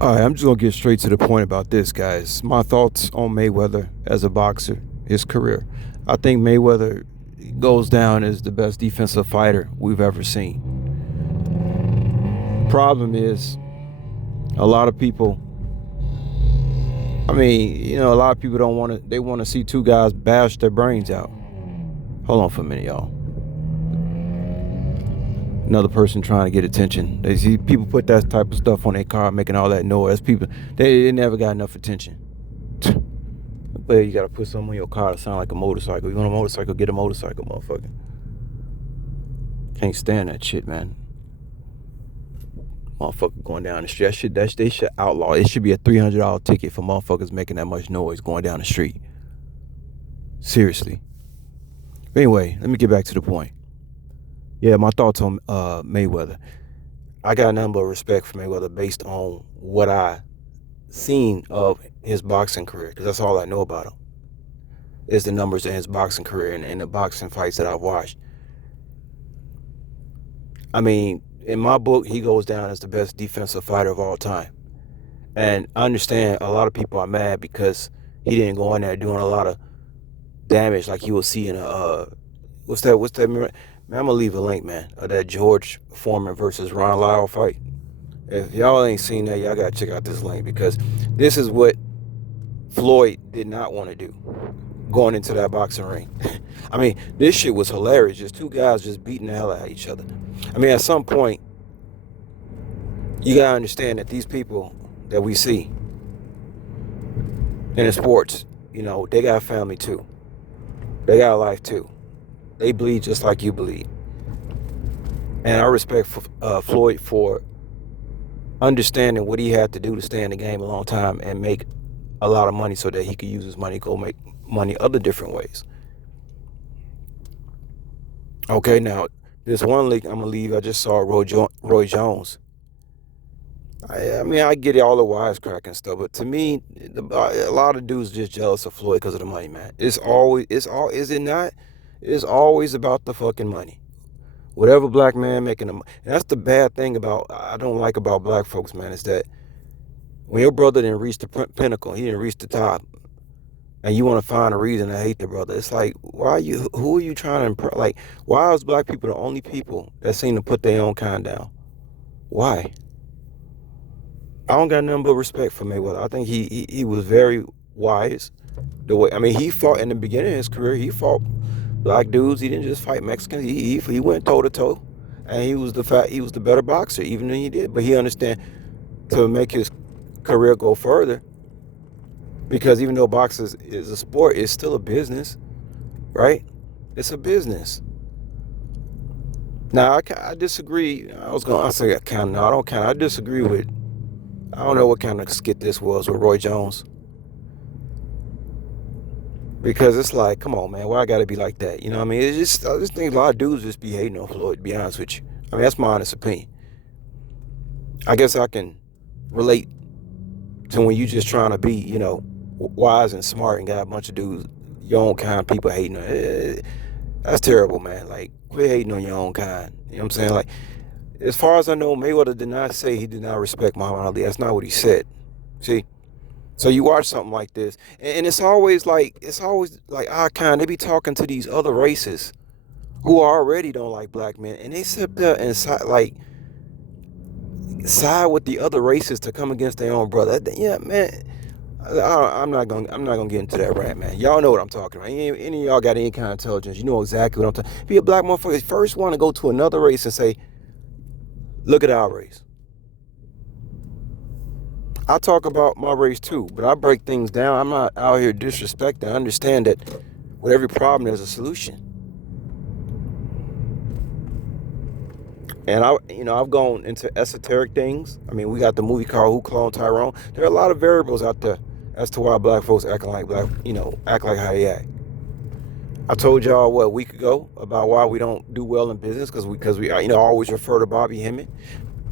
All right, I'm just gonna get straight to the point about this, guys. My thoughts on Mayweather as a boxer, his career. I think Mayweather goes down as the best defensive fighter we've ever seen. Problem is, a lot of people. A lot of people don't want to. They want to see two guys bash their brains out. Hold on for a minute, y'all. Another person trying to get attention. They see people put that type of stuff on their car, making all that noise. People, they never got enough attention. But you gotta put something on your car to sound like a motorcycle. You want a motorcycle? Get a motorcycle, motherfucker. Can't stand that shit, man. Motherfucker going down the street. They should outlaw. It should be a $300 ticket for motherfuckers making that much noise going down the street. Seriously. But anyway, let me get back to the point. Yeah, my thoughts on Mayweather. I got nothing but respect for Mayweather based on what I seen of his boxing career, because that's all I know about him. Is the numbers in his boxing career and the boxing fights that I've watched. I mean, in my book, he goes down as the best defensive fighter of all time. And I understand a lot of people are mad because he didn't go in there doing a lot of damage like you will see in a what's that man, I'm gonna leave a link, man, of that George Foreman versus Ron Lyle fight. If y'all ain't seen that, y'all gotta check out this link, because this is what Floyd did not want to do going into that boxing ring. I mean, this shit was hilarious. Just two guys just beating the hell out of each other. I mean, at some point, you gotta understand that these people that we see in the sports, they got a family too. They got a life too. They bleed just like you bleed. And I respect Floyd for understanding what he had to do to stay in the game a long time and make a lot of money so that he could use his money to go make money other different ways. Okay, now, this one link I'm going to leave, I just saw Roy Jones. I get it, all the wisecracking stuff, but to me, a lot of dudes just jealous of Floyd because of the money, man. Is it not? It's always about the fucking money. Whatever black man making them, and that's the bad thing I don't like about black folks, man, is that when your brother didn't reach the pinnacle, he didn't reach the top, and you want to find a reason to hate the brother. It's like, who are you trying to impress? Like, why is black people the only people that seem to put their own kind down? Why? I don't got nothing but respect for Mayweather. I think he was very wise. He fought in the beginning of his career. He fought black dudes. He didn't just fight Mexicans. He went toe to toe, and he was the better boxer even than he did. But he understand to make his career go further, because even though boxing is a sport, it's still a business, right? It's a business. Now I disagree. I say I kind of, no, I don't kind. I disagree with. I don't know what kind of skit this was with Roy Jones. Because it's like, come on, man, why I gotta be like that? You know what I mean? I just think a lot of dudes just be hating on Floyd, to be honest with you. I mean, that's my honest opinion. I guess I can relate to when you just trying to be, wise and smart and got a bunch of dudes, your own kind of people hating on it. That's terrible, man. Like, quit hating on your own kind. You know what I'm saying? Like, as far as I know, Mayweather did not say he did not respect Muhammad Ali. That's not what he said. See? So you watch something like this, and it's always like our kind. They be talking to these other races who already don't like black men, and they sit there and side with the other races to come against their own brother. Yeah, man. I'm not gonna get into that rant, man. Y'all know what I'm talking about. Any of y'all got any kind of intelligence, you know exactly what I'm talking. Be a black motherfucker first want to go to another race and say, "Look at our race." I talk about my race too, but I break things down. I'm not out here disrespecting. I understand that with every problem there's a solution. And I've gone into esoteric things. I mean, we got the movie called Who Cloned Tyrone. There are a lot of variables out there as to why black folks act like how they act. I told y'all a week ago about why we don't do well in business, because we always refer to Bobby Hemmett.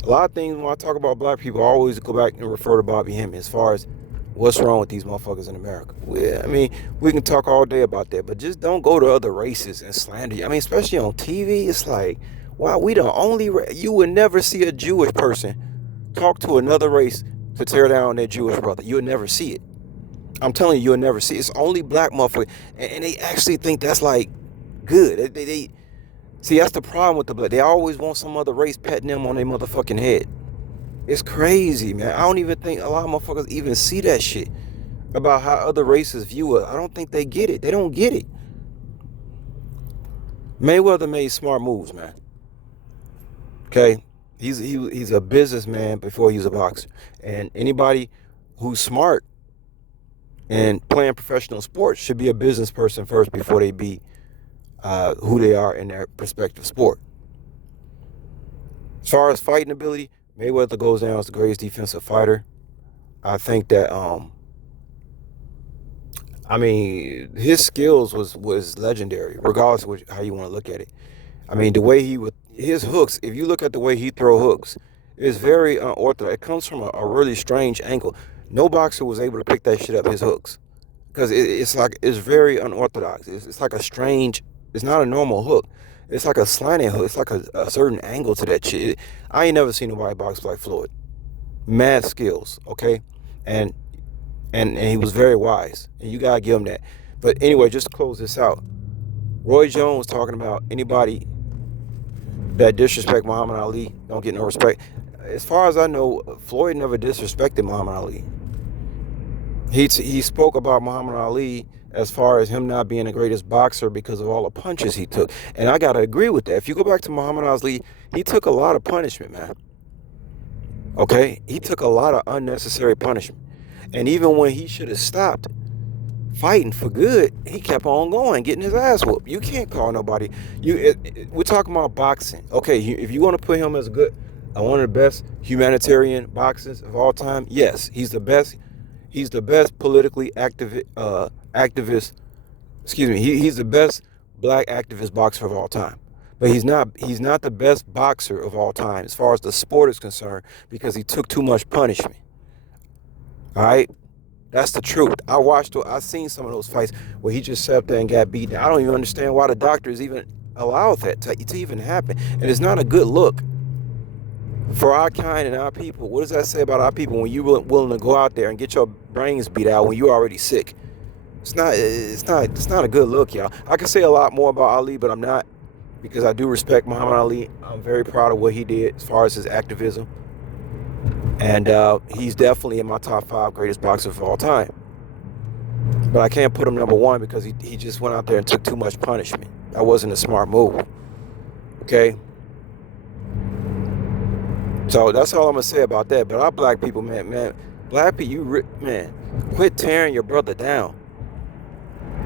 A lot of things when I talk about black people, I always go back and refer to Bobby Hemmett as far as what's wrong with these motherfuckers in America. We can talk all day about that, but just don't go to other races and slander. Especially on TV, it's like, wow, we the only you would never see a Jewish person talk to another race to tear down their Jewish brother. You'll never see it. I'm telling you, you'll never see it. It's only black motherfuckers. And they actually think that's like good. They see, that's the problem with the black. They always want some other race petting them on their motherfucking head. It's crazy, man. I don't even think a lot of motherfuckers even see that shit about how other races view it. I don't think they get it. They don't get it. Mayweather made smart moves, man. Okay? He's a businessman before he was a boxer. And anybody who's smart and playing professional sports should be a business person first before they be who they are in their respective sport. As far as fighting ability, Mayweather goes down as the greatest defensive fighter. I think that I mean, his skills was legendary, regardless of how you want to look at it. I mean, the way his hooks, if you look at the way he throw hooks, it's very unorthodox. It comes from a really strange angle. No boxer was able to pick that shit up, his hooks. Because it's very unorthodox. It's like a strange, it's not a normal hook. It's like a slanted hook. It's like a certain angle to that shit. I ain't never seen nobody box like Floyd. Mad skills, okay? And he was very wise. And you gotta give him that. But anyway, just to close this out. Roy Jones talking about anybody that disrespect Muhammad Ali don't get no respect. As far as I know, Floyd never disrespected Muhammad Ali. He spoke about Muhammad Ali as far as him not being the greatest boxer because of all the punches he took. And I gotta agree with that. If you go back to Muhammad Ali, he took a lot of punishment, man. Okay? He took a lot of unnecessary punishment. And even when he should have stopped fighting for good, he kept on going, getting his ass whooped. You can't call nobody. We're talking about boxing. Okay, if you want to put him as one of the best humanitarian boxers of all time, yes, he's the best. He's the best politically activist. Excuse me. He's the best black activist boxer of all time. But he's not the best boxer of all time as far as the sport is concerned because he took too much punishment. All right, that's the truth. I seen some of those fights where he just sat up there and got beat down. I don't even understand why the doctors even allowed that to even happen. And it's not a good look for our kind and our people. What does that say about our people when you're willing to go out there and get your brains beat out when you're already sick? It's not a good look, y'all. I can say a lot more about Ali, but I'm not, because I do respect Muhammad Ali. I'm very proud of what he did as far as his activism. And he's definitely in my top 5 greatest boxers of all time. But I can't put him number 1 because he just went out there and took too much punishment. That wasn't a smart move. Okay? So that's all I'm going to say about that. But our black people, man, black people, man, quit tearing your brother down.